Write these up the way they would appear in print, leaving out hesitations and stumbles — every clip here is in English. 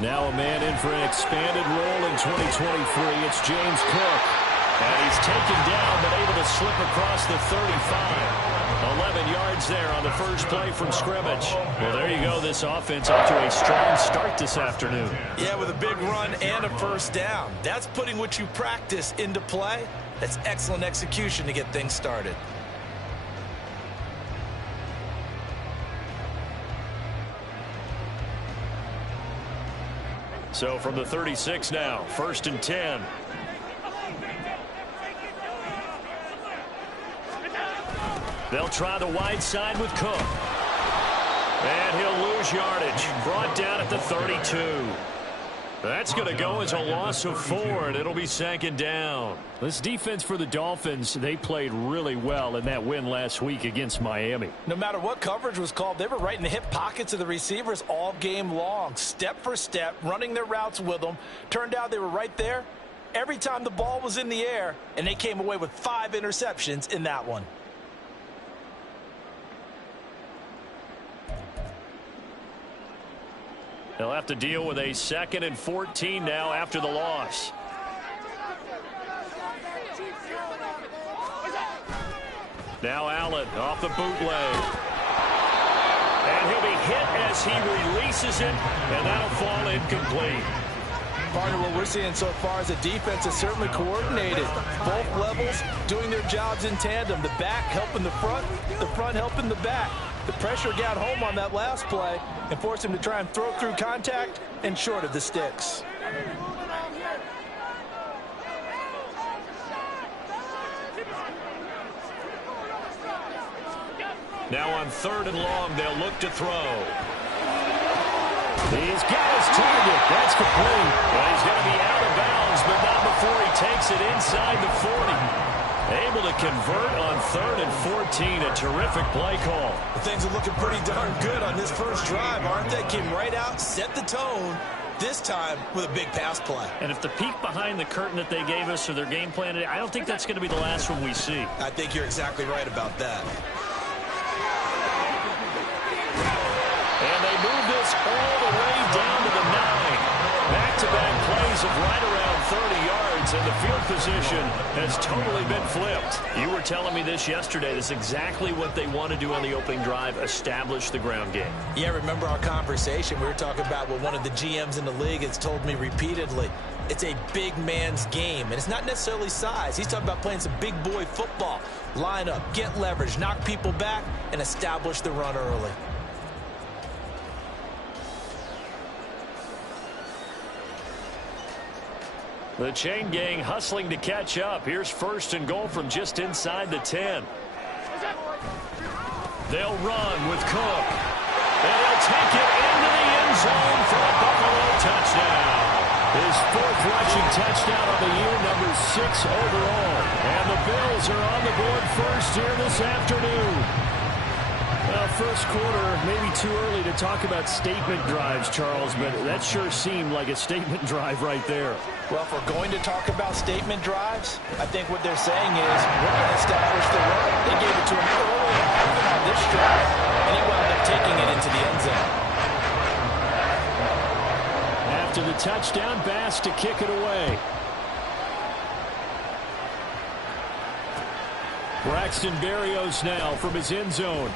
Now a man in for an expanded role in 2023. It's James Cook. And he's taken down, but able to slip across the 35. 11 yards there on the first play from scrimmage. Well, there you go. This offense off to a strong start this afternoon. Yeah, with a big run and a first down. That's putting what you practice into play. That's excellent execution to get things started. So from the 36 now, 1st and 10. They'll try the wide side with Cook. And he'll lose yardage. Brought down at the 32. That's going to go as a loss of 4, and it'll be 2nd down. This defense for the Dolphins, they played really well in that win last week against Miami. No matter what coverage was called, they were right in the hip pockets of the receivers all game long. Step for step, running their routes with them. Turned out they were right there every time the ball was in the air, and they came away with 5 interceptions in that one. They'll have to deal with a 2nd and 14 now after the loss. Now Allen off the bootleg. And he'll be hit as he releases it, and that'll fall incomplete. Partner, what we're seeing so far as a defense is certainly coordinated. Both levels doing their jobs in tandem. The back helping the front helping the back. The pressure got home on that last play and forced him to try and throw through contact and short of the sticks. Now on 3rd and long, they'll look to throw. He's got his target. That's complete. Well, he's going to be out of bounds, but not before he takes it inside the 40. Able to convert on 3rd and 14. A terrific play call. Things are looking pretty darn good on this first drive, aren't they? Came right out, set the tone, this time with a big pass play. And if the peek behind the curtain that they gave us or their game plan today, I don't think that's going to be the last one we see. I think you're exactly right about that. And they move this all the way down to the 9. Back-to-back plays of right around 30 yards, and the field position has totally been flipped. You were telling me this yesterday. That's exactly what they want to do on the opening drive, establish the ground game. Yeah, remember our conversation? We were talking about what one of the GMs in the league has told me repeatedly. It's a big man's game, and it's not necessarily size. He's talking about playing some big boy football. Line up, get leverage, knock people back, and establish the run early. The chain gang hustling to catch up. Here's 1st and goal from just inside the 10. They'll run with Cook. And he'll take it into the end zone for a Buffalo touchdown. His 4th rushing touchdown of the year, number 6 overall. And the Bills are on the board first here this afternoon. Well, first quarter, maybe too early to talk about statement drives, Charles, but that sure seemed like a statement drive right there. Well, if we're going to talk about statement drives, I think what they're saying is we're going to establish the run. They gave it to him early on this drive, and he wound up taking it into the end zone. After the touchdown, Bass to kick it away. Braxton Berrios now from his end zone.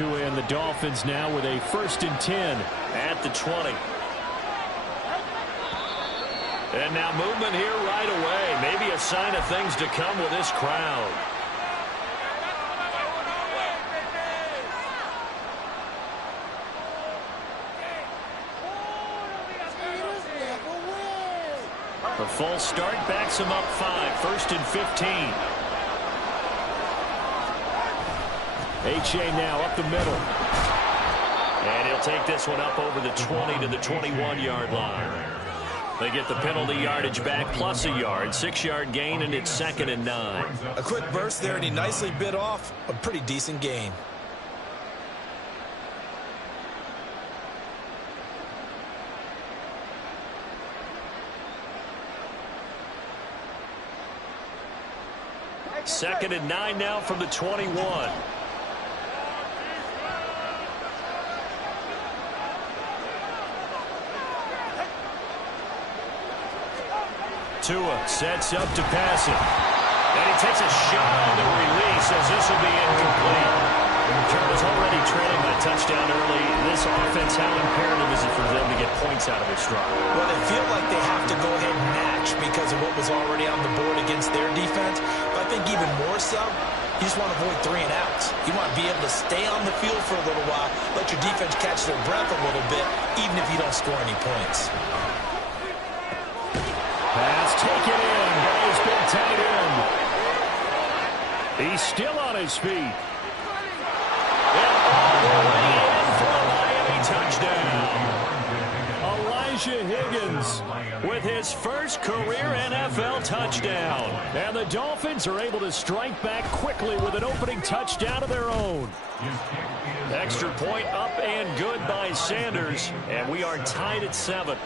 And the Dolphins now with a 1st and 10 at the 20. And now movement here right away. Maybe a sign of things to come with this crowd. A false start backs him up 5. 1st and 15. H.A. now up the middle. And he'll take this one up over the 20 to the 21-yard line. They get the penalty yardage back plus a yard. 6-yard gain, and it's 2nd and 9. A quick burst there, and he nicely bit off a pretty decent gain. Second and 9 now from the 21. Tua sets up to pass it. And he takes a shot on the release as this will be incomplete. Charles already trailing by touchdown early. This offense, how imperative is it for them to get points out of this drive? Well, they feel like they have to go ahead and match because of what was already on the board against their defense. But I think even more so, you just want to avoid 3 and outs. You want to be able to stay on the field for a little while, let your defense catch their breath a little bit, even if you don't score any points. Pass taken in by his big tight end. He's still on his feet. And all the way in for a Miami touchdown. Elijah Higgins with his first career NFL touchdown. And the Dolphins are able to strike back quickly with an opening touchdown of their own. Extra point up and good by Sanders. And we are tied at 7.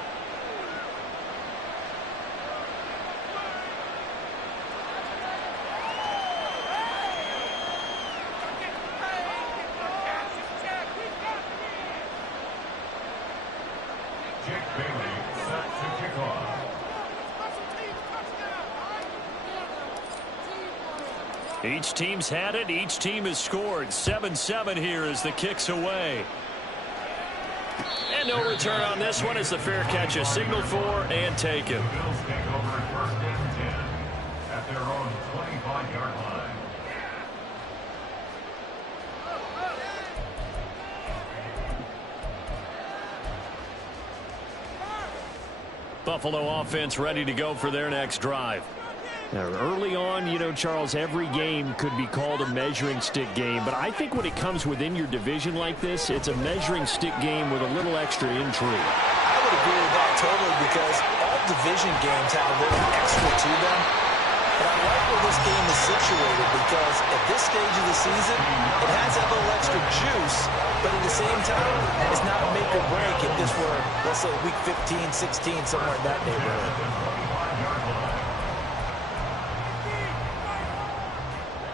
Each team's had it. Each team has scored. 7-7 here as the kick's away. And no return on this one as the fair catch is signaled for and taken. Bills take over at 1st and 10 at their own 25-yard line. Buffalo offense ready to go for their next drive. Now, early on, you know, Charles, every game could be called a measuring stick game. But I think when it comes within your division like this, it's a measuring stick game with a little extra intrigue. I would agree with that totally because all division games have a little extra to them. But I like where this game is situated because at this stage of the season, it has that little extra juice. But at the same time, it's not a make or break if this were, let's say, week 15, 16, somewhere in that neighborhood.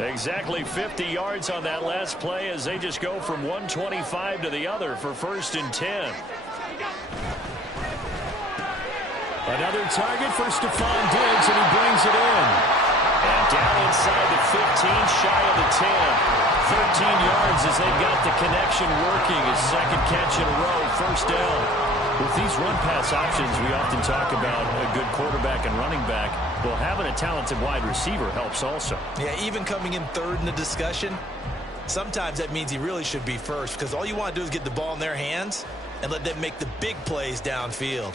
Exactly 50 yards on that last play as they just go from 125 to the other for 1st and 10. Another target for Stephon Diggs, and he brings it in. And down inside the 15, shy of the 10. 13 yards as they've got the connection working. His second catch in a row, 1st down. With these run-pass options, we often talk about a good quarterback and running back. Well, having a talented wide receiver helps also. Yeah, even coming in 3rd in the discussion, sometimes that means he really should be 1st because all you want to do is get the ball in their hands and let them make the big plays downfield.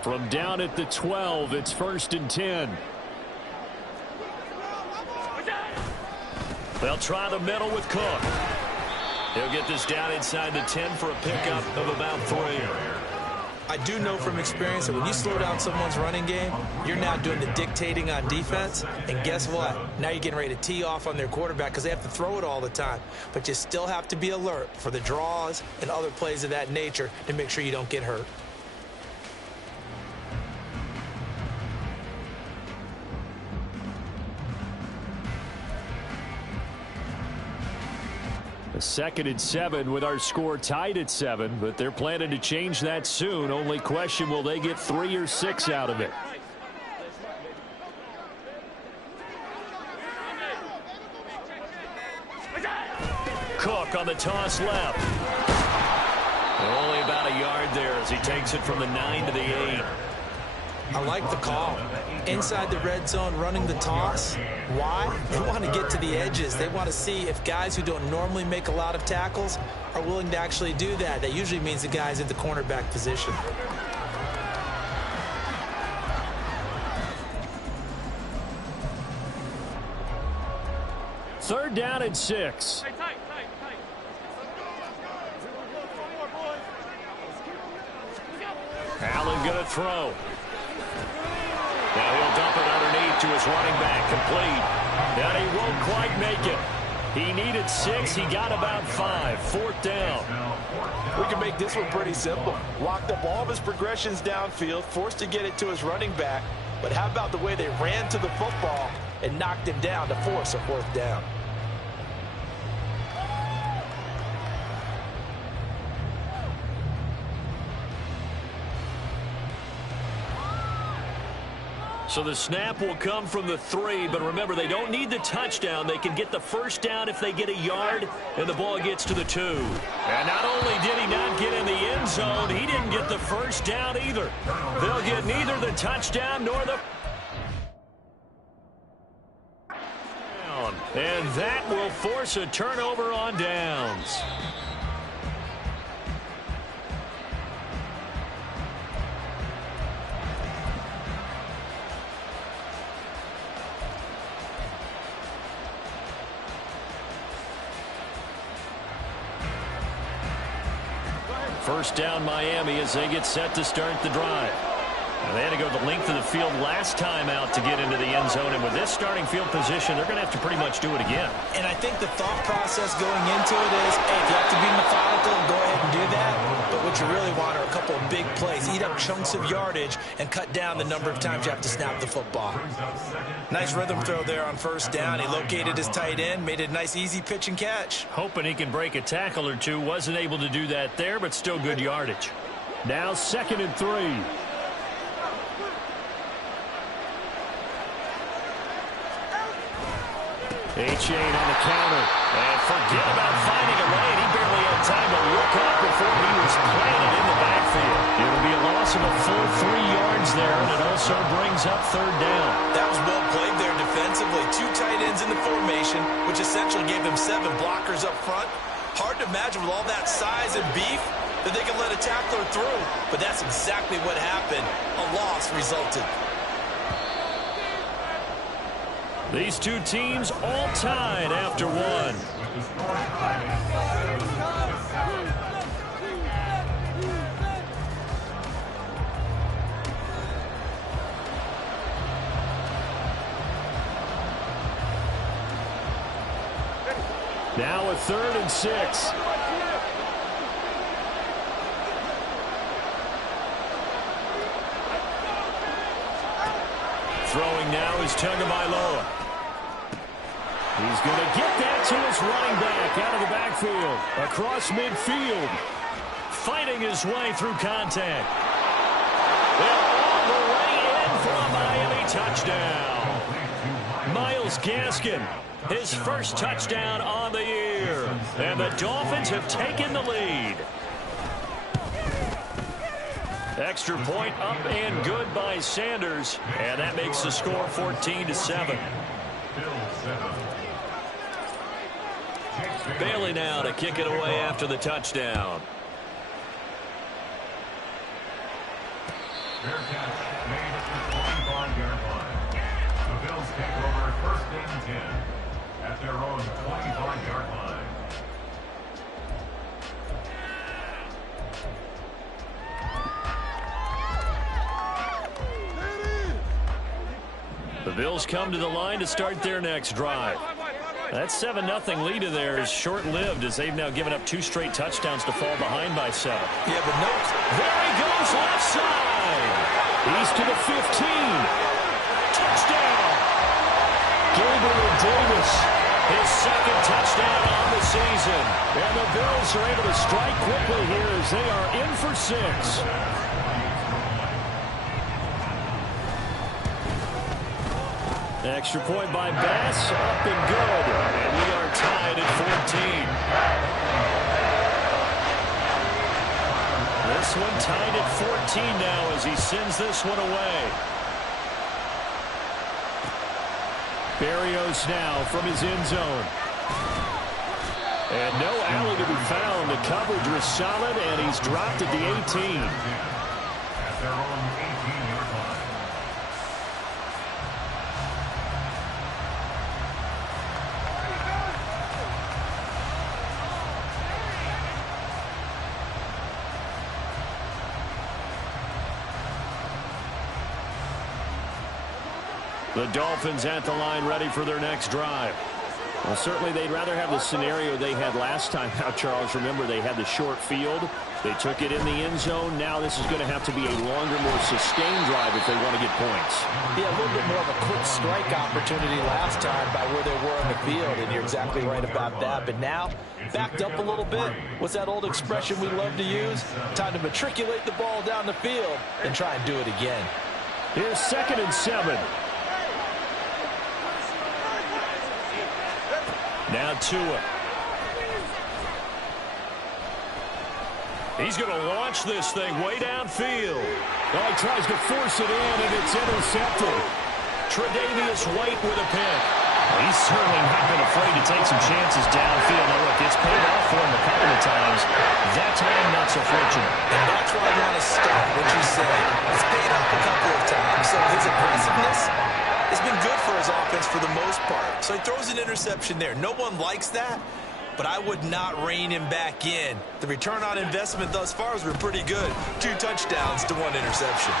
From down at the 12, it's 1st and 10. They'll try the middle with Cook. He'll get this down inside the 10 for a pickup of about 3. I do know from experience that when you slow down someone's running game, you're now doing the dictating on defense. And guess what? Now you're getting ready to tee off on their quarterback because they have to throw it all the time. But you still have to be alert for the draws and other plays of that nature to make sure you don't get hurt. A 2nd and 7 with our score tied at 7, but they're planning to change that soon. Only question, will they get 3 or 6 out of it? Cook on the toss left. Only about a yard there as he takes it from the 9 to the 8. I like the call. Inside the red zone, running the toss. Why? They want to get to the edges. They want to see if guys who don't normally make a lot of tackles are willing to actually do that. That usually means the guy's in the cornerback position. Third down and 6. Allen going to throw. Now he'll dump it underneath to his running back, complete. And he won't quite make it. He needed 6. He got about 5. 4th down. We can make this one pretty simple. Locked up all of his progressions downfield, forced to get it to his running back. But how about the way they ran to the football and knocked him down to force a 4th down? So the snap will come from the 3, but remember, they don't need the touchdown. They can get the 1st down if they get a yard, and the ball gets to the 2. And not only did he not get in the end zone, he didn't get the 1st down either. They'll get neither the touchdown nor the... And that will force a turnover on downs. First down Miami as they get set to start the drive. Now they had to go the length of the field last time out to get into the end zone, and with this starting field position, they're going to have to pretty much do it again. And I think the thought process going into it is, hey, if you have to be methodical, go ahead and do that. But what you really want are a couple of big plays. Eat up chunks of yardage and cut down the number of times you have to snap the football. Nice rhythm throw there on 1st down. He located his tight end, made it a nice easy pitch and catch. Hoping he can break a tackle or two. Wasn't able to do that there, but still good yardage. Now 2nd and 3. A-Chain on the counter. And forget about finding a lane. He barely had time to look up before he was planted in the backfield. It'll be a loss of a full 3 yards there, and it also brings up 3rd down. That was well played there defensively. 2 tight ends in the formation, which essentially gave him 7 blockers up front. Hard to imagine with all that size and beef that they can let a tackler through. But that's exactly what happened. A loss resulted. These two teams all tied after 1. Now a 3rd and 6. Throwing now is Tagovailoa. He's going to get that to his running back out of the backfield. Across midfield. Fighting his way through contact. And all the way in for a Miami touchdown. Myles Gaskin, his first touchdown on the year. And the Dolphins have taken the lead. Extra point up and good by Sanders. And that makes the score 14-7. Bailey now to kick it away after the touchdown. Fair catch made at the 25-yard line. The Bills take over 1st and 10 at their own 25-yard line. The Bills come to the line to start their next drive. That 7-0 lead of theirs is short-lived as they've now given up 2 straight touchdowns to fall behind by 7. Yeah, but no. There he goes left side. He's to the 15. Touchdown. Gabriel Davis, his 2nd touchdown on the season. And the Bills are able to strike quickly here as they are in for 6. Extra point by Bass, up and good. And we are tied at 14. This one tied at 14 now as he sends this one away. Berrios now from his end zone. And no alley to be found. The coverage was solid, and he's dropped at the 18. At their own 18-yard line. The Dolphins at the line ready for their next drive. Well, certainly they'd rather have the scenario they had last time out, Charles. Remember, they had the short field. They took it in the end zone. Now this is going to have to be a longer, more sustained drive if they want to get points. Yeah, a little bit more of a quick strike opportunity last time by where they were on the field, and you're exactly right about that. But now, backed up a little bit. What's that old expression we love to use? Time to matriculate the ball down the field and try and do it again. Here's 2nd and 7. Now Tua. He's going to launch this thing way downfield. Oh, he tries to force it in, and it's intercepted. Tre'Davious White with a pick. He's certainly not been afraid to take some chances downfield. Now, look, it's paid off for him a couple of times. That time, not so fortunate. And that's where I want to start, what you said. It's paid off a couple of times, so his aggressiveness has been good for his offense for the most part. So he throws an interception there. No one likes that, but I would not rein him back in. The return on investment thus far has been pretty good. 2 touchdowns to 1 interception.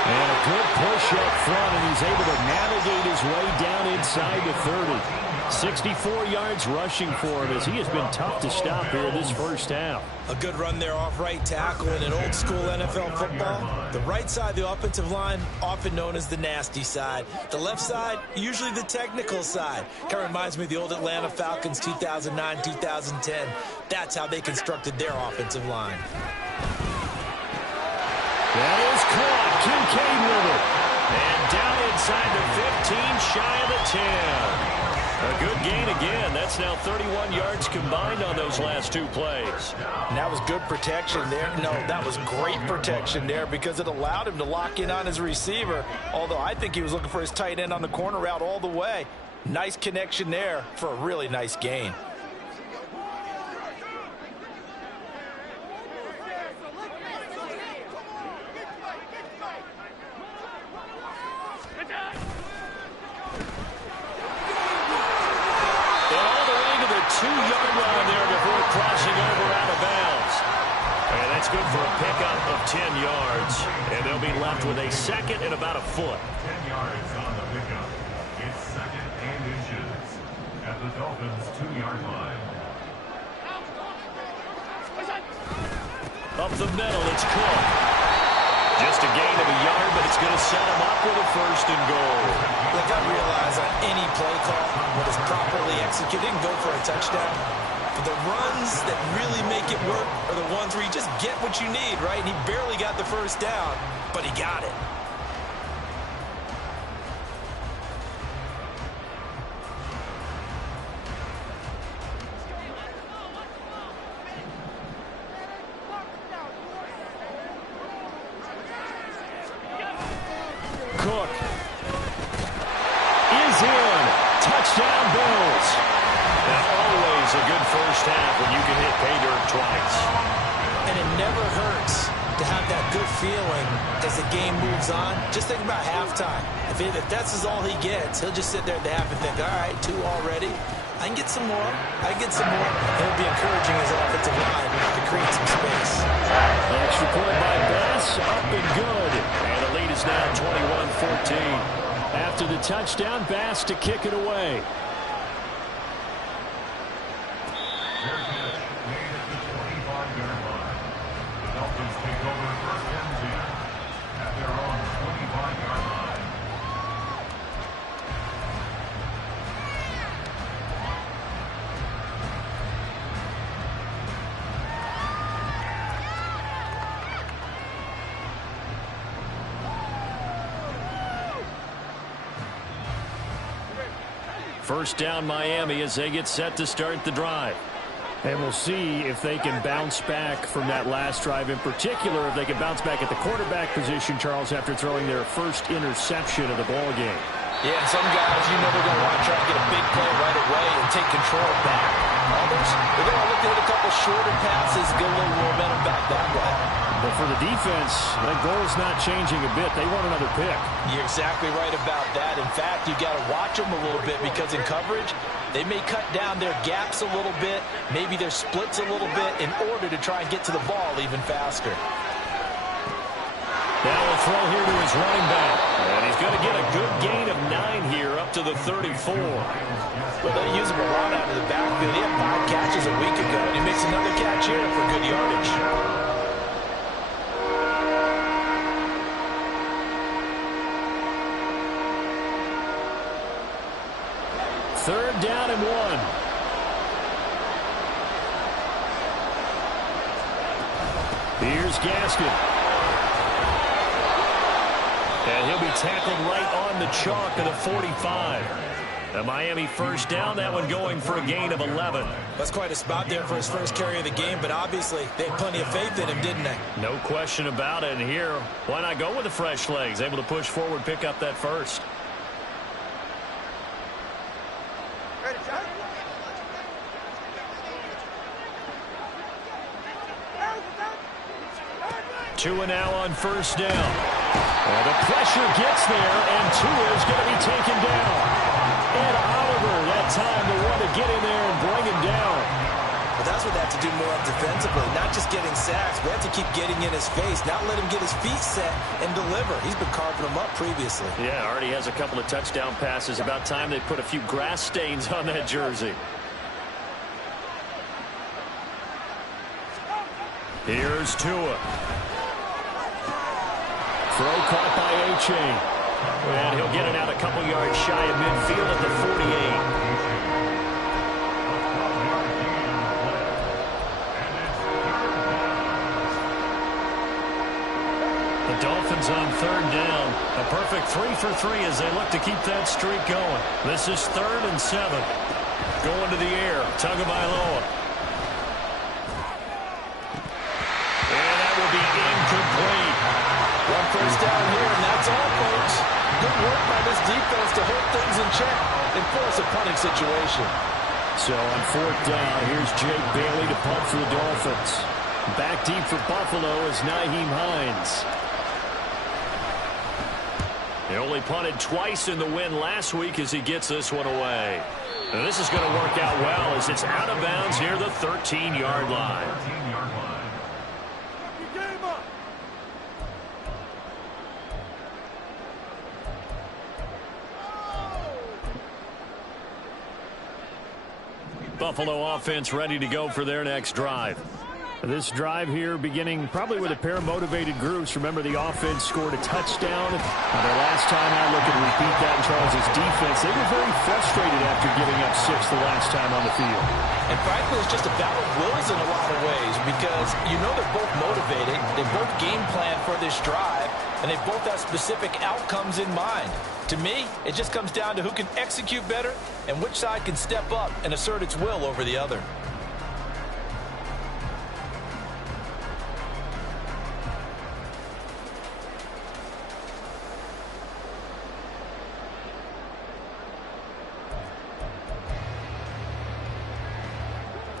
And a good push up front, and he's able to navigate his way down inside the 30. 64 yards rushing for him as he has been tough to stop here this first half. A good run there off right tackle in an old school NFL football. The right side of the offensive line, often known as the nasty side. The left side, usually the technical side. Kind of reminds me of the old Atlanta Falcons 2009, 2010. That's how they constructed their offensive line. That is caught. Kincaid with it. And down inside the 15, shy of the 10. A good gain again. That's now 31 yards combined on those last 2 plays. And that was good protection there. No, that was great protection there because it allowed him to lock in on his receiver. Although I think he was looking for his tight end on the corner route all the way. Nice connection there for a really nice gain. Good for a pickup of 10 yards, and they'll be left with a 2nd and about a foot. 10 yards on the pickup. It's 2nd and inches at the Dolphins' 2-yard line. Up the middle, it's Cook. Just a gain of a yard, but it's going to set him up with a 1st and goal. Look, I realize on any play call, when it's properly executed, go for a touchdown. The runs that really make it work are the ones where you just get what you need, right? And he barely got the 1st down, but he got it. Cook is in. Touchdown, Bills. And always a good first half when you can hit pay dirt twice. And it never hurts to have that good feeling as the game moves on. Just think about halftime. If that's all he gets, he'll just sit there at the half and think, all right, 2 already. I can get some more. I can get some more. And it'll be encouraging his offensive line to create some space. Extra point by Bass, up and good. And the lead is now 21-14. After the touchdown, Bass to kick it away. Their pitch made at the 25-yard line. The Dolphins take over 1st and 10 at their own 25-yard line. First down, Miami, as they get set to start the drive. And we'll see if they can bounce back from that last drive. In particular, if they can bounce back at the quarterback position, Charles, after throwing their first interception of the ball game. Yeah, and some guys, you know, they're going to want to try to get a big play right away and take control back. Others, they're going to look at a couple shorter passes, get a little momentum back that way. But for the defense, that goal's not changing a bit. They want another pick. You're exactly right about that. In fact, you've got to watch them a little bit because in coverage, they may cut down their gaps a little bit, maybe their splits a little bit in order to try and get to the ball even faster. Now a throw here to his running back. And he's going to get a good gain of 9 here up to the 34. Well, they use him a lot out of the backfield. He had 5 catches a week ago, and he makes another catch here for good yardage. Third down and 1. Here's Gaskin. And he'll be tackled right on the chalk of the 45. A Miami first down, that one going for a gain of 11. That's quite a spot there for his first carry of the game, but obviously they had plenty of faith in him, didn't they? No question about it. And here, why not go with the fresh legs? Able to push forward, pick up that first. Tua now on first down. Well, the pressure gets there, and Tua is going to be taken down. And Oliver, that time, the one to get in there and bring him down. But that's what they have to do more of defensively, not just getting sacks. We have to keep getting in his face, not let him get his feet set and deliver. He's been carving them up previously. Yeah, already has a couple of touchdown passes. About time they put a few grass stains on that jersey. Here's Tua. Throw caught by H.A. And he'll get it out a couple yards shy of midfield at the 48. The Dolphins on third down. A perfect 3 for 3 as they look to keep that streak going. This is 3rd and 7. Going to the air. Tagovailoa. And that will be incomplete. One first down here, and that's all, folks. Good work by this defense to hold things in check and force a punting situation. So on 4th down, here's Jake Bailey to punt for the Dolphins. Back deep for Buffalo is Nyheim Hines. They only punted twice in the win last week as he gets this one away. And this is going to work out well as it's out of bounds near the 13-yard line. Buffalo offense ready to go for their next drive. This drive here beginning probably with a pair of motivated groups. Remember, the offense scored a touchdown. Their last time out, look at repeat that in Charles' defense. They were very frustrated after giving up 6 the last time on the field. And frankly, it's just a battle of wills in a lot of ways because you know they're both motivated. They both game plan for this drive, and they both have specific outcomes in mind. To me, it just comes down to who can execute better and which side can step up and assert its will over the other.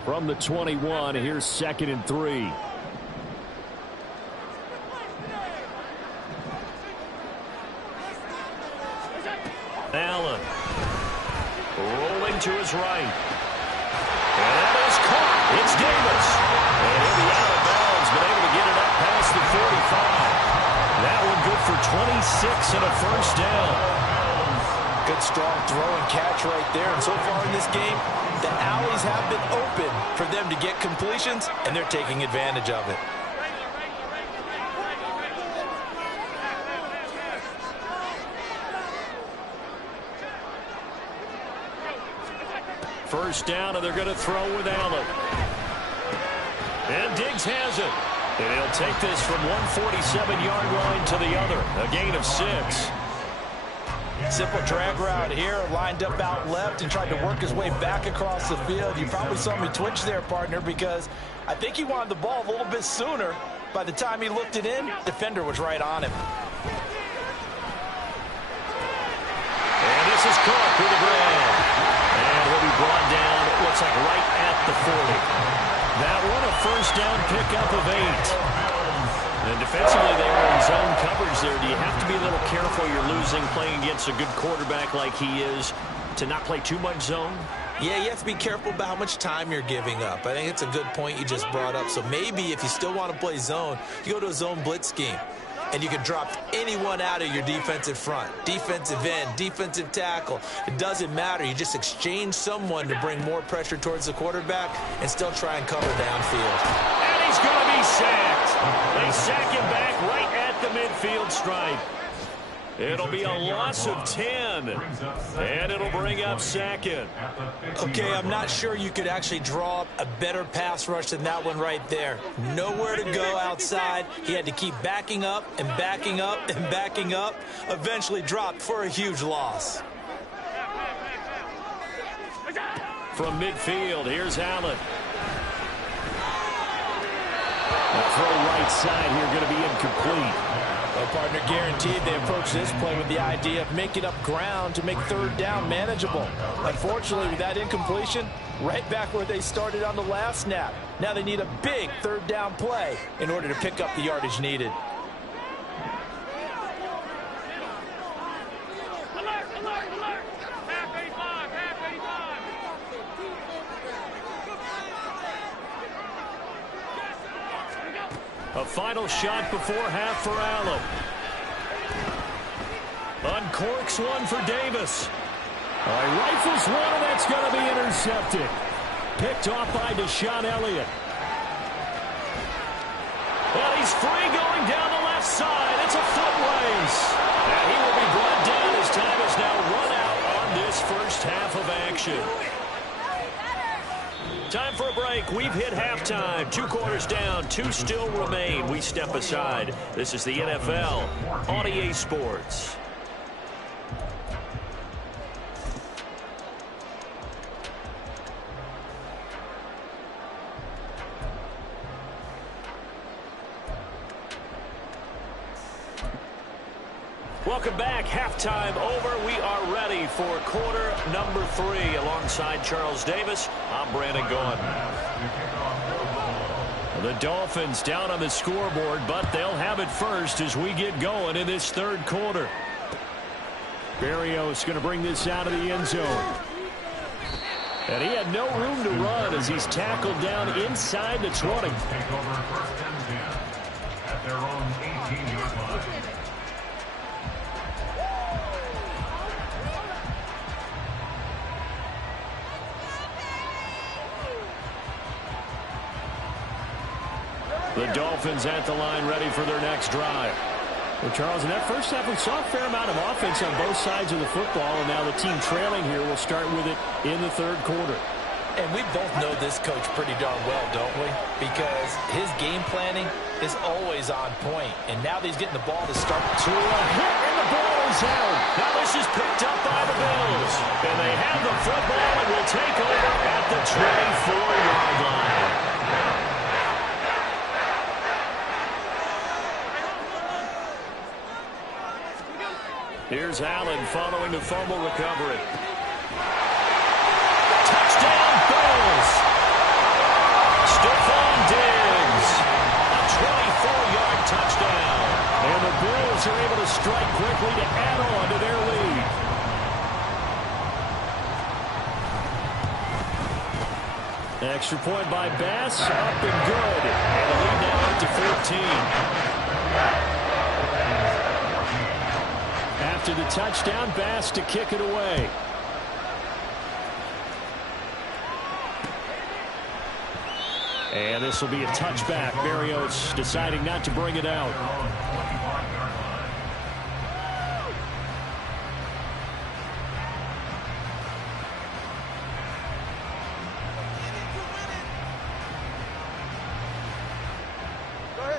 From the 21, here's 2nd and 3. Allen rolling to his right. And that is caught. It's Davis. And he'll be out of bounds, but able to get it up past the 45. That one good for 26 and a first down. Good, strong throw and catch right there. And so far in this game, the alleys have been open for them to get completions, and they're taking advantage of it. First down, and they're going to throw with Allen. And Diggs has it. And he'll take this from 147-yard line to the other. A gain of 6. Simple drag route here, lined up out left and tried to work his way back across the field. You probably saw me twitch there, partner, because I think he wanted the ball a little bit sooner. By the time he looked it in, defender was right on him. And this is Cook with the grab. And he'll be brought down, it looks like right at the 40. That one a first down pickup of 8. And defensively, they were in zone coverage there. Do you have to be a little careful? You're losing, playing against a good quarterback like he is, to not play too much zone? Yeah, you have to be careful about how much time you're giving up. I think it's a good point you just brought up. So maybe if you still want to play zone, you go to a zone blitz scheme. and you can drop anyone out of your defensive front. Defensive end, defensive tackle. It doesn't matter. You just exchange someone to bring more pressure towards the quarterback and still try and cover downfield. And he's going to be sacked. They sack him back right at the midfield stripe. It'll be a loss of 10, and it'll bring up second. Okay, I'm not sure you could actually draw up a better pass rush than that one right there. Nowhere to go outside. He had to keep backing up and backing up and backing up. Eventually dropped for a huge loss. From midfield, here's Allen. The throw right side here going to be incomplete. Well, partner, guaranteed they approach this play with the idea of making up ground to make third down manageable. Unfortunately, with that incompletion, right back where they started on the last snap. Now they need a big third down play in order to pick up the yardage needed. A final shot before half for Allen. Uncorks one for Davis. Rifles one, and that's going to be intercepted. Picked off by Deshaun Elliott. Well, he's free going down the left side. It's a foot race. And he will be brought down as time is now run out on this first half of action. Time for a break. We've hit halftime. 2 quarters down. 2 still remain. We step aside. This is the NFL on EA Sports. Welcome back. Halftime over. We are ready for quarter number 3. Alongside Charles Davis, I'm Brandon Gaughan. The Dolphins down on the scoreboard, but they'll have it first as we get going in this third quarter. Berrios going to bring this out of the end zone. And he had no room to run as he's tackled down inside the 20. Take over first and 10 at their own 18-yard line. The Dolphins at the line ready for their next drive. Well, Charles, in that first half, we saw a fair amount of offense on both sides of the football, and now the team trailing here will start with it in the third quarter. And we both know this coach pretty darn well, don't we? Because his game planning is always on point. And now that he's getting the ball to start to a hit, and the ball is out. Now this is picked up by the Bills. And they have the football and will take over at the 24-yard line. Here's Allen following the fumble recovery. Touchdown, Bills! Stephon Diggs, a 24-yard touchdown. And the Bills are able to strike quickly to add on to their lead. Extra point by Bass, up and good. And the lead now up to 14. After the touchdown, Bass to kick it away. And this will be a touchback. Berrios deciding not to bring it out.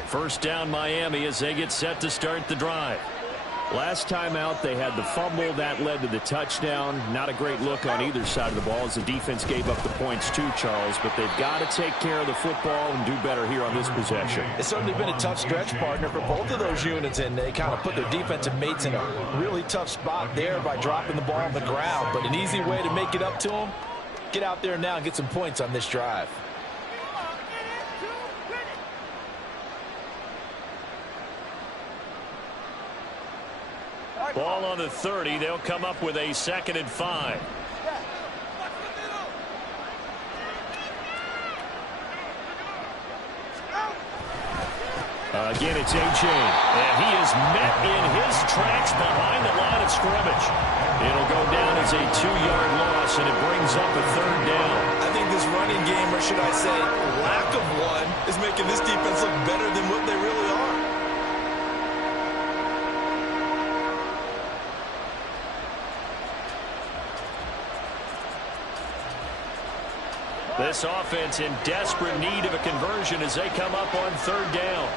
First down, Miami, as they get set to start the drive. Last time out, they had the fumble. That led to the touchdown. Not a great look on either side of the ball as the defense gave up the points too, Charles. But they've got to take care of the football and do better here on this possession. It's certainly been a tough stretch, partner, for both of those units, and they kind of put their defensive mates in a really tough spot there by dropping the ball on the ground. But an easy way to make it up to them, get out there now and get some points on this drive. Ball on the 30. They'll come up with a 2nd and 5. A Again, it's A-Chain. And he is met in his tracks behind the line of scrimmage. It'll go down as a 2-yard loss, and it brings up a 3rd down. I think this running game, or should I say lack of one, is making this defense look better than what they really are. This offense in desperate need of a conversion as they come up on 3rd down.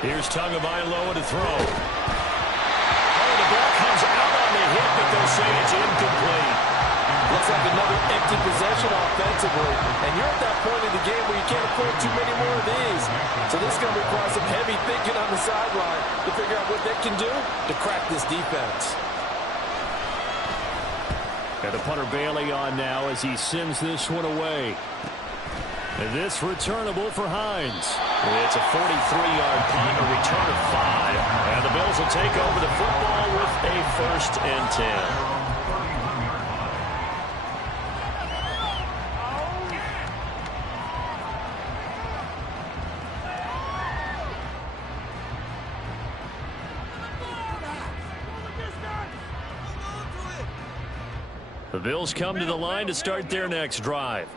Here's Tagovailoa to throw. Oh, the ball comes out on the hit, but they'll say it's incomplete. Looks like another empty possession offensively. And you're at that point in the game where you can't afford too many more of these. So this is going to require some heavy thinking on the sideline to figure out what they can do to crack this defense. And the punter Bailey on now as he sends this one away. And this returnable for Hines. It's a 43-yard punt, a return of 5. And the Bills will take over the football with a 1st and 10. The Bills come to the line to start their next drive.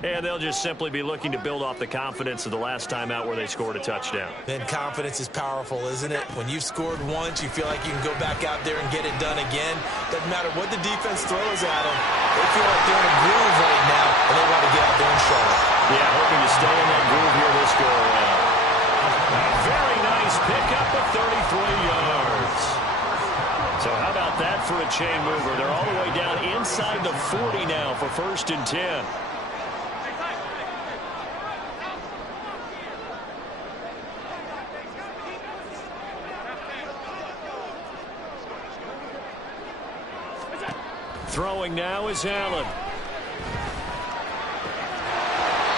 And they'll just simply be looking to build off the confidence of the last time out where they scored a touchdown. Then confidence is powerful, isn't it? When you've scored once, you feel like you can go back out there and get it done again. Doesn't matter what the defense throws at them. They feel like they're in a groove right now, and they want to get out there and show it. Yeah, hoping to stay in that groove here this go-around. Very nice pickup of 33 yards. So how about that for a chain mover? They're all the way down inside the 40 now for 1st and 10. Throwing now is Allen.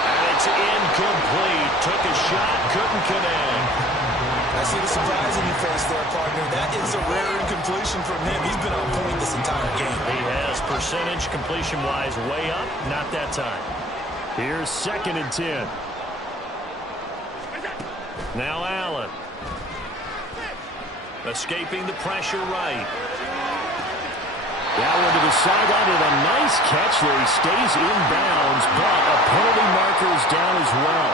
And it's incomplete. Took a shot, couldn't connect. I see the surprise in your face there, partner. That is a rare incompletion from him. He's been on point this entire game. He has percentage completion-wise way up. Not that time. Here's 2nd and 10. Now Allen. Escaping the pressure right. That one to the sideline with a nice catch there. He stays in bounds, but a penalty marker is down as well.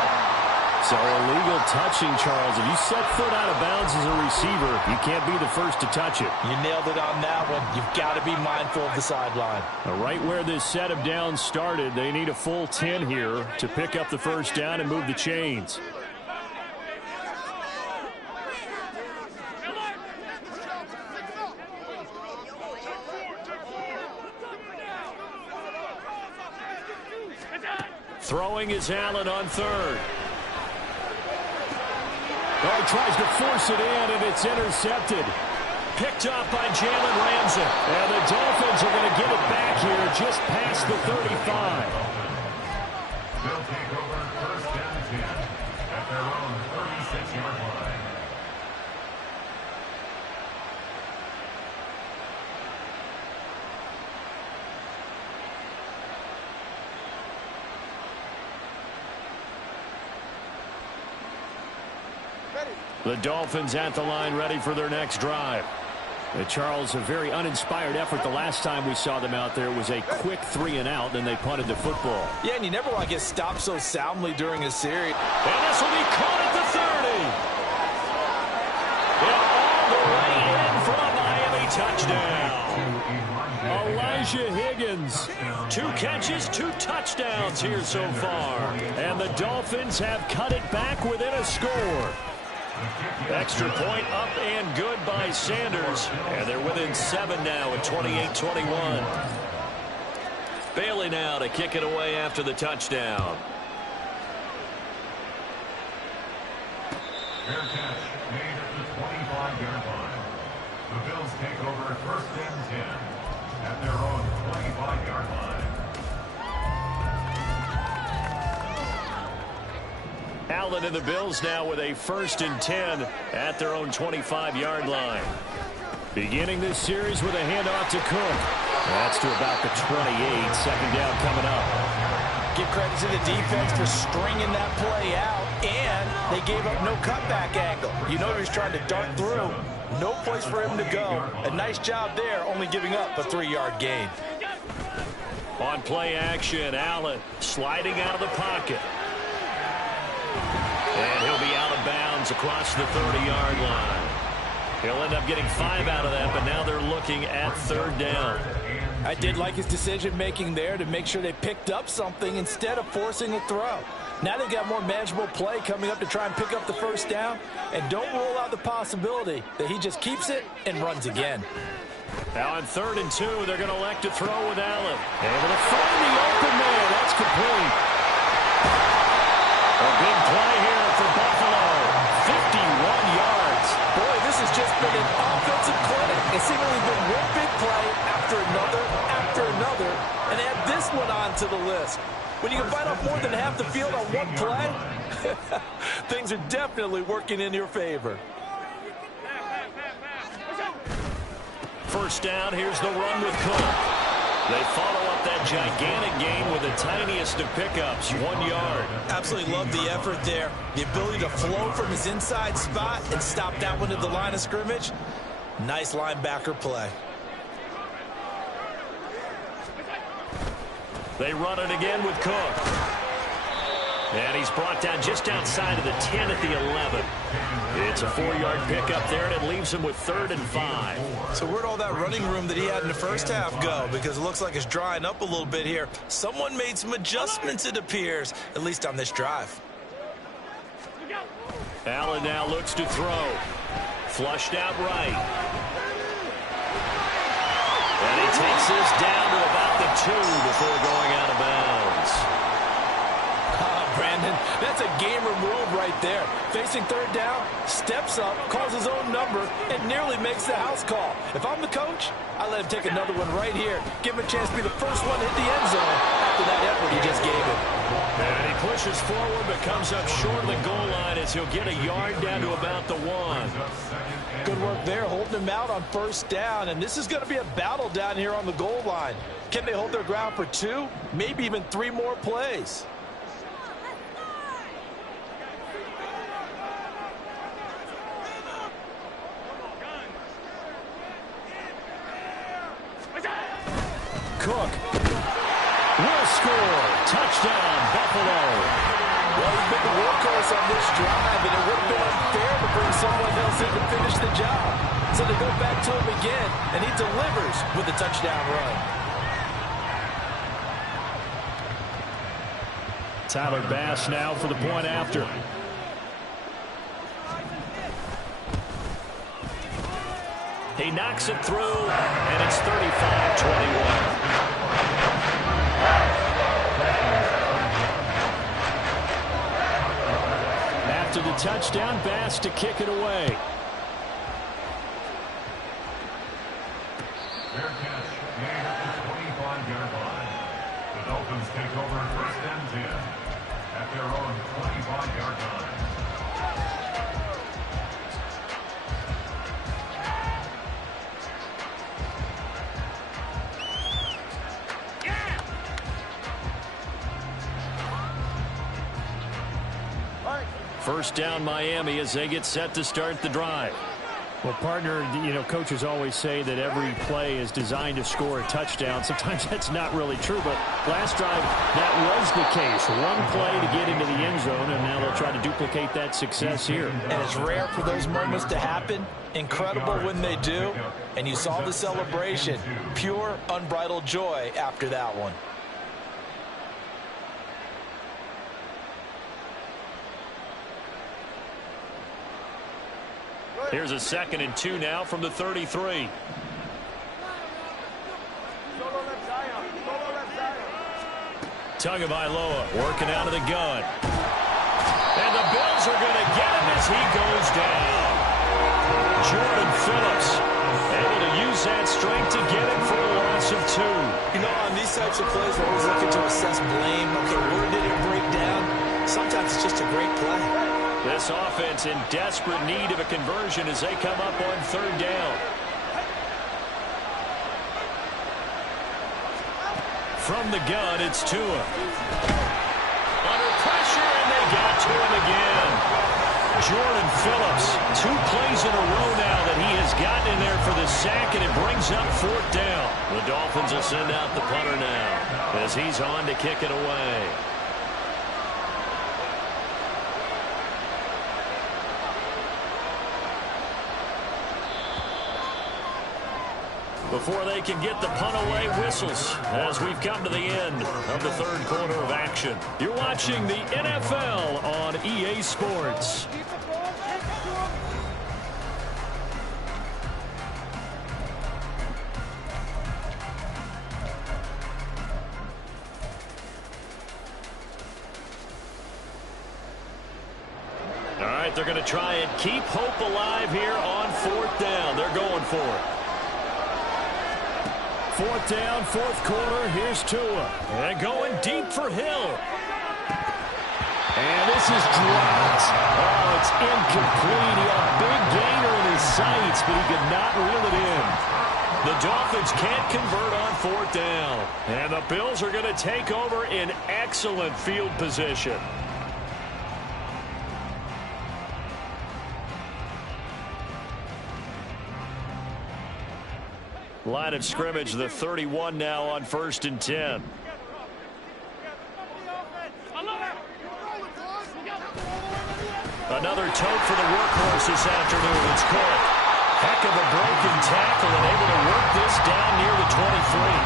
So illegal touching, Charles. If you set foot out of bounds as a receiver, you can't be the first to touch it. You nailed it on that one. You've got to be mindful of the sideline. Right where this set of downs started, they need a full 10 here to pick up the 1st down and move the chains. Throwing is Allen on 3rd. Oh, tries to force it in, and it's intercepted. Picked up by Jalen Ramsey. And the Dolphins are going to get it back here just past the 35. They'll take over 1st and 10 at their own 36-yard line. The Dolphins at the line ready for their next drive. Charles, a very uninspired effort the last time we saw them out there. It was a quick 3-and-out, then they punted the football. Yeah, and you never want to get stopped so soundly during a series. And this will be caught at the 30. And all the way in for a Miami touchdown. Elijah Higgins. 2 catches, 2 touchdowns here so far. And the Dolphins have cut it back within a score. Extra point up and good by Sanders. And they're within 7 now at 28-21. Bailey now to kick it away after the touchdown. Fair catch made at the 25-yard line. The Bills take over 1st and 10 at their own 25-yard line. Allen and the Bills now with a 1st and 10 at their own 25-yard line. Beginning this series with a handoff to Cook. That's to about the 28. 2nd down coming up. give credit to the defense for stringing that play out, and they gave up no cutback angle. You know he was trying to dart through. No place for him to go. A nice job there, only giving up a 3-yard gain. On play action, Allen sliding out of the pocket. And he'll be out of bounds across the 30-yard line. He'll end up getting 5 out of that, but now they're looking at 3rd down. I did like his decision-making there to make sure they picked up something instead of forcing a throw. Now they've got more manageable play coming up to try and pick up the 1st down, and don't rule out the possibility that he just keeps it and runs again. Now on 3rd and 2, they're going to elect to throw with Allen. Able to find the open man. That's complete. A big play here for Buffalo. 51 yards. Boy, this has just been an offensive clinic. It's seemingly been one big play after another, and add this one on to the list. When you can find off more than half the field on one play, things are definitely working in your favor. 1st down, here's the run with Cook. They follow up that gigantic gain with the tiniest of pickups, 1 yard. Absolutely love the effort there. The ability to flow from his inside spot and stop that one at the line of scrimmage. Nice linebacker play. They run it again with Cook. And he's brought down just outside of the 10 at the 11. It's a 4-yard pickup there, and it leaves him with 3rd and 5. So where'd all that running room that he had in the 1st half go? Because it looks like it's drying up a little bit here. Someone made some adjustments, it appears, at least on this drive. Allen now looks to throw. Flushed out right. And he takes this down to about the 2 before going out of bounds. Brandon, that's a game-room move right there. Facing 3rd down, steps up, calls his own number, and nearly makes the house call. If I'm the coach, I let him take another one right here. Give him a chance to be the first one to hit the end zone after that effort he just gave him. And he pushes forward but comes up short of the goal line as he'll get a yard down to about the 1. Good work there, holding him out on 1st down, and this is going to be a battle down here on the goal line. Can they hold their ground for 2, maybe even 3 more plays? Cook will score. Touchdown, Buffalo. Well, he's been the workhorse on this drive, and it would have been unfair to bring someone else in to finish the job. So they go back to him again, and he delivers with a touchdown run. Tyler Bass now for the point after. He knocks it through, and it's 35-21. After the touchdown, Bass to kick it away. Fair catch made at the 25-yard line. The Dolphins take over 1st and 10 at their own 25-yard line. First down, Miami, as they get set to start the drive. Well, partner, you know, coaches always say that every play is designed to score a touchdown. Sometimes that's not really true, but last drive, that was the case. One play to get into the end zone, and now they'll try to duplicate that success here. And it's rare for those moments to happen. Incredible when they do. And you saw the celebration. Pure, unbridled joy after that one. Here's a 2nd and 2 now from the 33. Tagovailoa working out of the gun. And the Bills are going to get him as he goes down. Jordan Phillips able to use that strength to get him for a loss of 2. You know, on these types of plays, we're always looking to assess blame. Okay, where did it break down? Sometimes it's just a great play. This offense in desperate need of a conversion as they come up on 3rd down. From the gun, it's Tua. Under pressure, and they got to him again. Jordan Phillips, 2 plays in a row now that he has gotten in there for the sack, and it brings up 4th down. The Dolphins will send out the punter now as he's on to kick it away. Before they can get the punt away, whistles as we've come to the end of the 3rd quarter of action. You're watching the NFL on EA Sports. All right, they're going to try and keep hope alive here on 4th down. They're going for it. 4th down, 4th quarter. Here's Tua. And going deep for Hill. And this is dropped. Oh, it's incomplete. He had a big gainer in his sights, but he could not reel it in. The Dolphins can't convert on 4th down. And the Bills are going to take over in excellent field position. Line of scrimmage, the 31 now on 1st and 10. Another tote for the workhorse this afternoon. It's Cook. Heck of a broken tackle and able to work this down near the 23.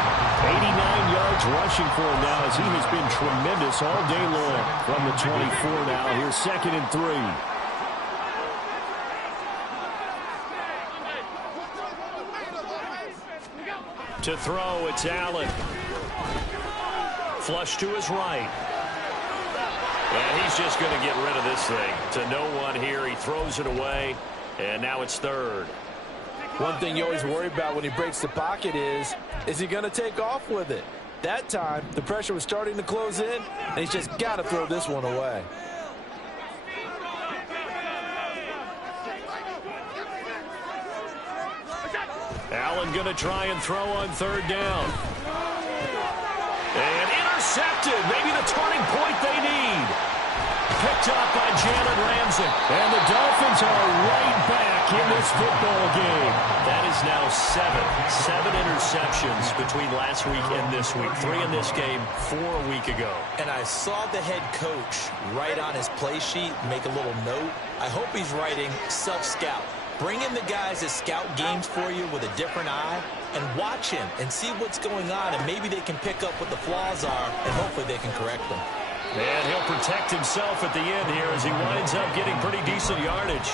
89 yards rushing for him now as he has been tremendous all day long. From the 24 now, here's 2nd and 3. To throw, it's Allen. Flush to his right. And he's just going to get rid of this thing. To no one here. He throws it away. And now it's 3rd. One thing you always worry about when he breaks the pocket is he going to take off with it? That time, the pressure was starting to close in, and he's just got to throw this one away. Allen going to try and throw on 3rd down. And intercepted. Maybe the turning point they need. Picked up by Jalen Ramsey. And the Dolphins are right back in this football game. That is now 7 interceptions between last week and this week. 3 in this game, 4 a week ago. And I saw the head coach write on his play sheet, make a little note. I hope he's writing self-scout. Bring in the guys that scout games for you with a different eye and watch him and see what's going on, and maybe they can pick up what the flaws are, and hopefully they can correct them. And he'll protect himself at the end here as he winds up getting pretty decent yardage.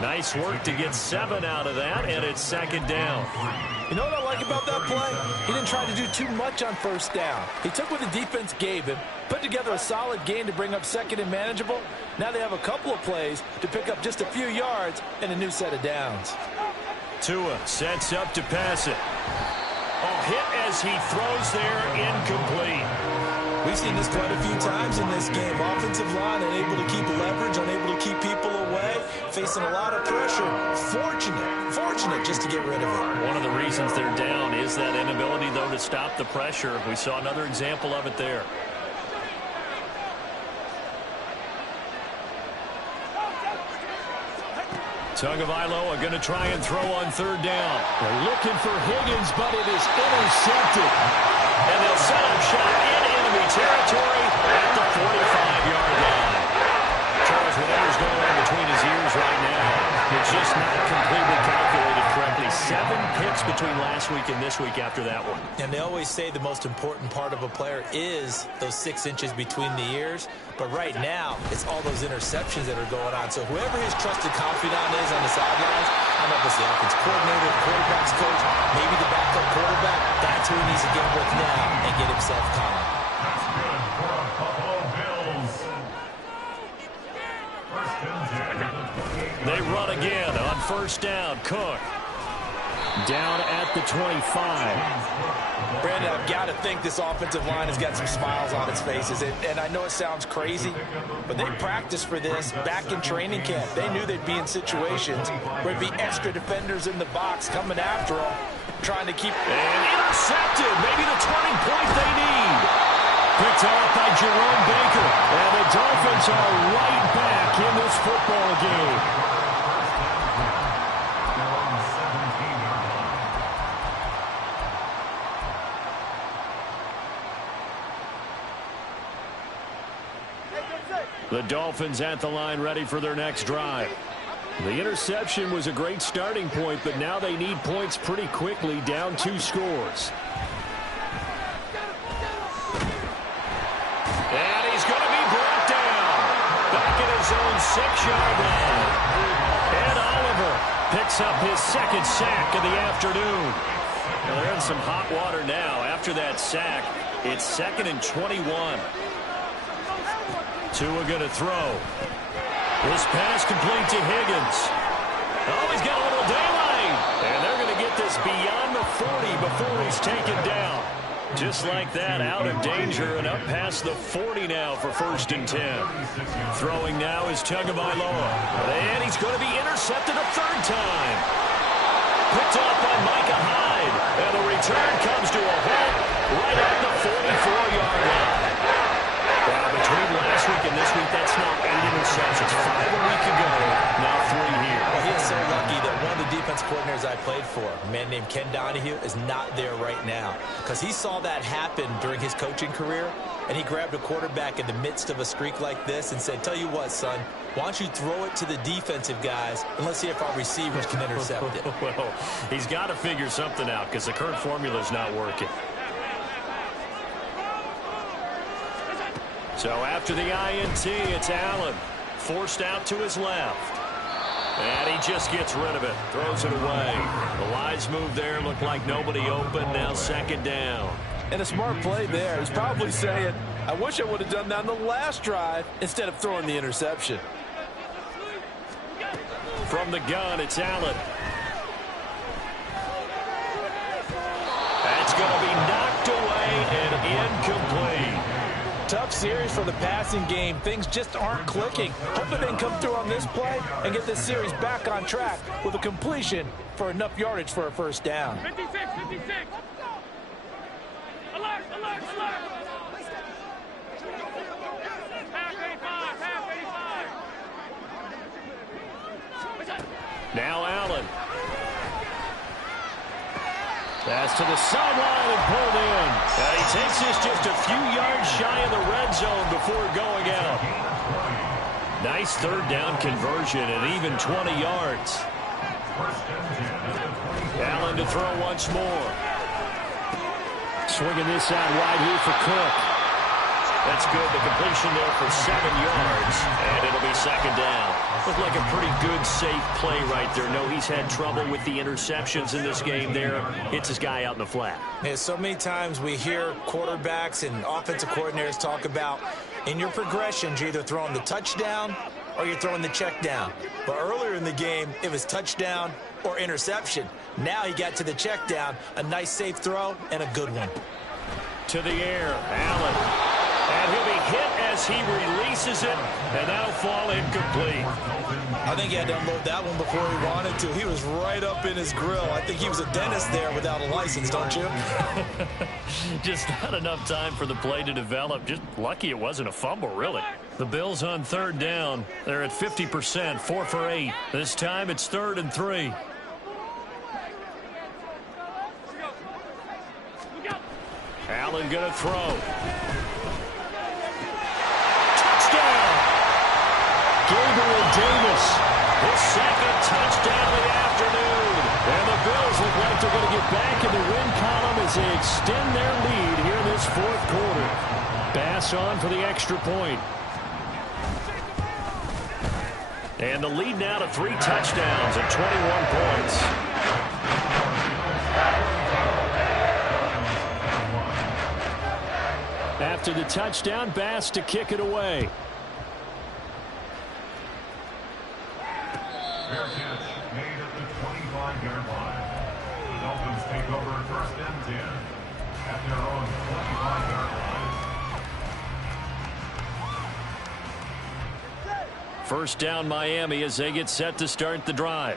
Nice work to get 7 out of that, and it's 2nd down. You know what I like about that play? He didn't try to do too much on 1st down. He took what the defense gave him, put together a solid gain to bring up 2nd and manageable. Now they have a couple of plays to pick up just a few yards and a new set of downs. Tua sets up to pass it. Oh, hit as he throws there, incomplete. We've seen this quite a few times in this game. Offensive line unable to keep leverage, unable to keep people away, facing a lot of pressure. Fortunate just to get rid of it. One of the reasons they're down is that inability, though, to stop the pressure. We saw another example of it there. Tagovailoa going to try and throw on 3rd down. They're looking for Higgins, but it is intercepted. And they'll set up shot in enemy territory at the 45-yard line. Charles, whatever's going on between his ears right now, it's just not completely calculated correctly. 7 picks between last week and this week after that one. And they always say the most important part of a player is those 6 inches between the ears. But right now, it's all those interceptions that are going on. So whoever his trusted confidant is on the sidelines, I don't know if it's the offense coordinator, the quarterback's coach, maybe the backup quarterback, that's who he needs to get with now and get himself calm. That's good for the Buffalo Bills. 1st and 10. They run again on 1st down. Cook. Down at the 25. Brandon, I've got to think this offensive line has got some smiles on its faces. And I know it sounds crazy, but they practiced for this back in training camp. They knew they'd be in situations where there'd be extra defenders in the box coming after them, trying to keep... And intercepted. Maybe the turning point they need. Picked off by Jerome Baker. Dolphins are right back in this football game. The Dolphins at the line, ready for their next drive. The interception was a great starting point, but now they need points pretty quickly, down 2 scores. And he's going to be brought down. Back at his own 6-yard line. And Oliver picks up his second sack of the afternoon. Well, they're in some hot water now. After that sack, it's 2nd and 21. Tua going to throw. This pass complete to Higgins. Oh, he's got a little daylight. And they're going to get this beyond the 40 before he's taken down. Just like that, out of danger and up past the 40 now for 1st and 10. Throwing now is Tagovailoa. And he's going to be intercepted a 3rd time. Picked off by Micah Hyde. And the return comes to a halt right at the 44-yard line. Well, between last week and this week, that's now 8 interceptions. 5 a week ago, now 3 here. Well, he is so lucky that one of the defense coordinators I played for, a man named Ken Donahue, is not there right now. Because he saw that happen during his coaching career, and he grabbed a quarterback in the midst of a streak like this and said, tell you what, son, why don't you throw it to the defensive guys, and let's see if our receivers can intercept it. Well, he's got to figure something out because the current formula is not working. So after the INT, it's Allen. Forced out to his left. And he just gets rid of it. Throws it away. The lines move there. Looked like nobody open. Now 2nd down. And a smart play there. He's probably saying, I wish I would have done that on the last drive instead of throwing the interception. From the gun, it's Allen. That's going to be knocked away and incomplete. Tough series for the passing game. Things just aren't clicking. Hoping they can come through on this play and get this series back on track with a completion for enough yardage for a 1st down. 56. Alert, alert, alert. Half 85. Now Allen. Pass to the sideline and pulled in. And he takes this just a few yards shy of the red zone before going out. Nice 3rd down conversion and even 20 yards. Allen to throw once more. Swinging this out wide here for Cook. That's good. The completion there for 7 yards. And it'll be 2nd down. Looked like a pretty good, safe play right there. No, he's had trouble with the interceptions in this game there. Hits his guy out in the flat. Yeah, so many times we hear quarterbacks and offensive coordinators talk about in your progressions, you're either throwing the touchdown or you're throwing the check down. But earlier in the game, it was touchdown or interception. Now he got to the check down, a nice safe throw and a good one. To the air, Allen. And he'll be hit as he releases it, and that'll fall incomplete. I think he had to unload that one before he wanted to. He was right up in his grill. I think he was a dentist there without a license, don't you? Just not enough time for the play to develop. Just lucky it wasn't a fumble, really. The Bills on 3rd down. They're at 50%, 4 for 8. This time it's 3rd and 3. Allen going to throw. Gabriel Davis, his 2nd touchdown of the afternoon. And the Bills look like they're going to get back in the win column as they extend their lead here in this 4th quarter. Bass on for the extra point. And the lead now to 3 touchdowns and 21 points. After the touchdown, Bass to kick it away. Fair catch made at the 25-yard line. The Dolphins take over 1st and 10 at their own 25-yard line. 1st down Miami as they get set to start the drive.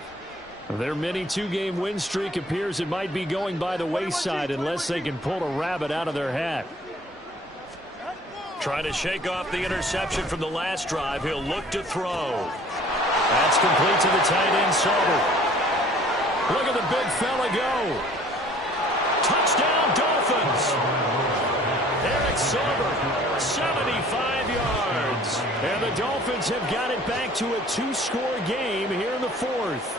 Their mini 2-game win streak appears it might be going by the wayside unless they can pull a rabbit out of their hat. Trying to shake off the interception from the last drive. He'll look to throw. That's complete to the tight end, Sauber. Look at the big fella go. Touchdown, Dolphins. Eric Sauber, 75 yards. And the Dolphins have got it back to a 2-score game here in the fourth.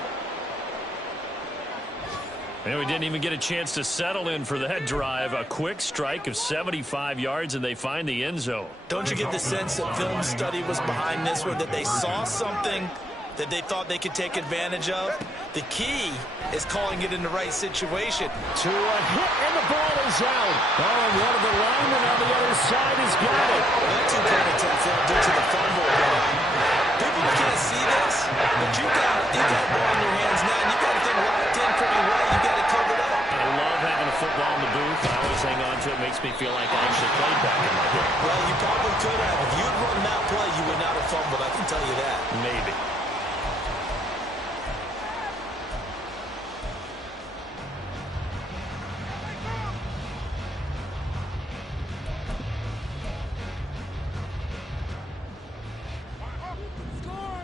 And we didn't even get a chance to settle in for that drive. A quick strike of 75 yards, and they find the end zone. Don't you get the sense that film study was behind this one, that they saw something that they thought they could take advantage of? The key is calling it in the right situation. To a hit, and the ball is out. Oh, and one of the linemen on the other side has got it. That two-point attempt failed due to the fumble. People can't see this, but you got a ball in your hands now, and you got the thing locked in pretty well. You got it covered up. I love having a football in the booth. I always hang on to it. Makes me feel like I actually played back in my day. Well, you probably could have. If you'd run that play, you would not have fumbled. I can tell you that. Maybe.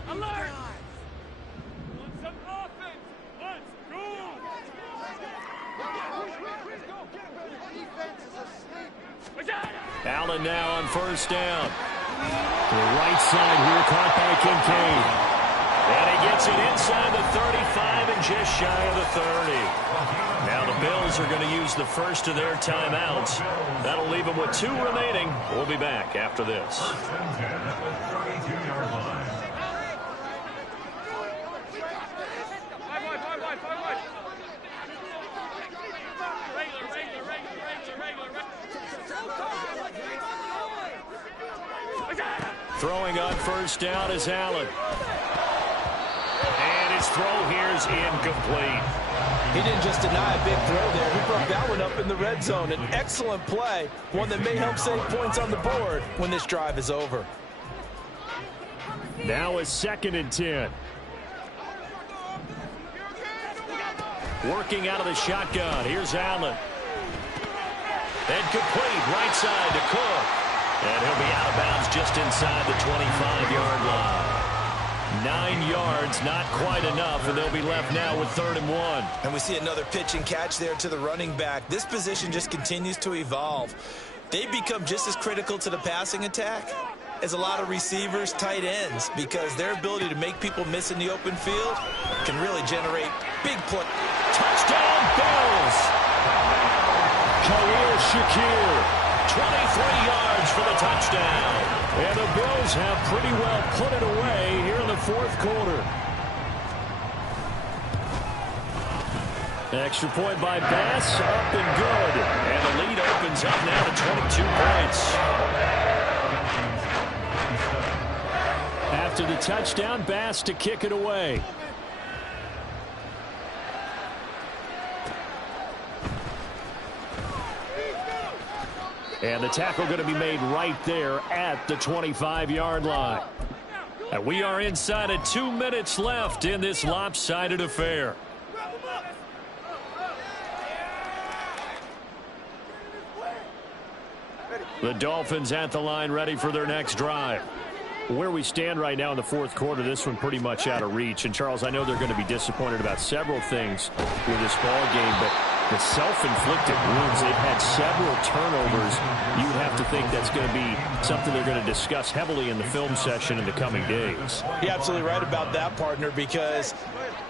Alert! Want some offense? Let's go! Allen now on first down. To the right side here, caught by Kincaid. And he gets it inside the 35 and just shy of the 30. Now the Bills are going to use the first of their timeouts. That'll leave them with 2 remaining. We'll be back after this. Throwing on first down is Allen. And his throw here is incomplete. He didn't just deny a big throw there. He broke that one up in the red zone. An excellent play, one that may help save points on the board when this drive is over. Now a 2nd and 10. Working out of the shotgun. Here's Allen. And complete right side to Cook. And he'll be out of bounds just inside the 25-yard line. 9 yards, not quite enough, and they'll be left now with 3rd and 1. And we see another pitch and catch there to the running back. This position just continues to evolve. They become just as critical to the passing attack as a lot of receivers, tight ends, because their ability to make people miss in the open field can really generate big play. Touchdown, Bills! Khalil Shakir. 23 yards for the touchdown. And the Bills have pretty well put it away here in the 4th quarter. Extra point by Bass, up and good. And the lead opens up now to 22 points. After the touchdown, Bass to kick it away. And the tackle going to be made right there at the 25-yard line. And we are inside of 2 minutes left in this lopsided affair. The Dolphins at the line, ready for their next drive. Where we stand right now in the 4th quarter, this one pretty much out of reach. And, Charles, I know they're going to be disappointed about several things with this ball game, but the self-inflicted wounds, they've had several turnovers. You would have to think that's going to be something they're going to discuss heavily in the film session in the coming days. You're absolutely right about that, partner, because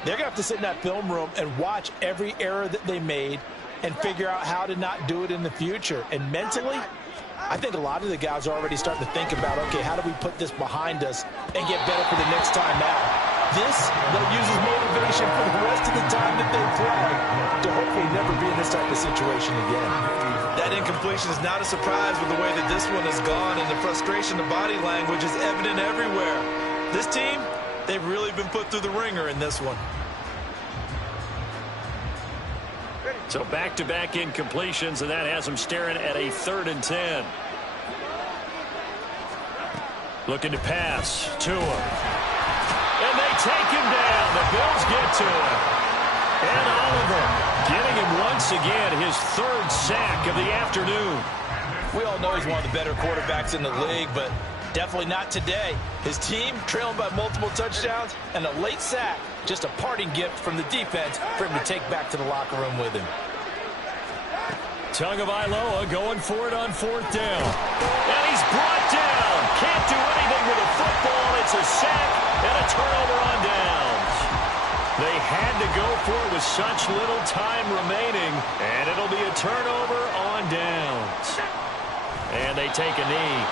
they're going to have to sit in that film room and watch every error that they made and figure out how to not do it in the future. And mentally, I think a lot of the guys are already starting to think about, okay, how do we put this behind us and get better for the next time out? This, they'll use as motivation for the rest of the time that they play to hopefully never be in this type of situation again. That incompletion is not a surprise with the way that this one has gone, and the frustration, the body language is evident everywhere. This team, they've really been put through the ringer in this one. So back-to-back incompletions, and that has them staring at a 3rd and 10. Looking to pass to him. And they take him down. The Bills get to him. And Oliver getting him once again, his 3rd sack of the afternoon. We all know he's one of the better quarterbacks in the league, but definitely not today. His team trailing by multiple touchdowns and a late sack. Just a parting gift from the defense for him to take back to the locker room with him. Tagovailoa going for it on 4th down. And he's brought down. Can't do anything with a football. It's a sack and a turnover on downs. They had to go for it with such little time remaining. And it'll be a turnover on downs. And they take a knee.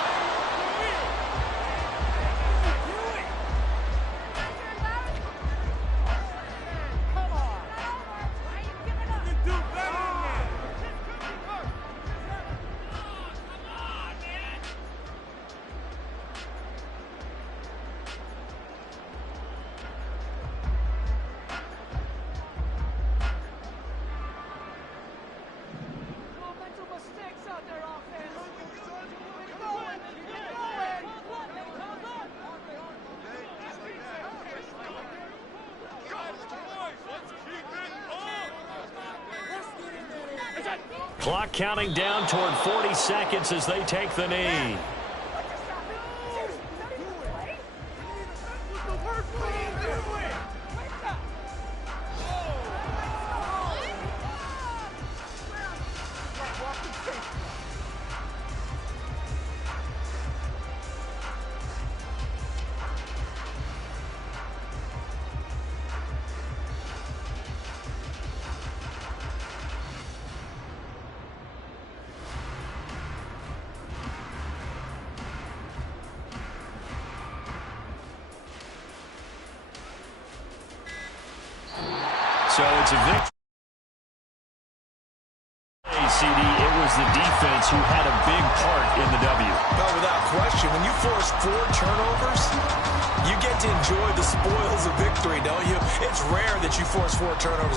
Clock counting down toward 40 seconds as they take the knee. So it's a victory. CD, it was the defense who had a big part in the W. No, without question. When you force 4 turnovers, you get to enjoy the spoils of victory, don't you? It's rare that you force 4 turnovers.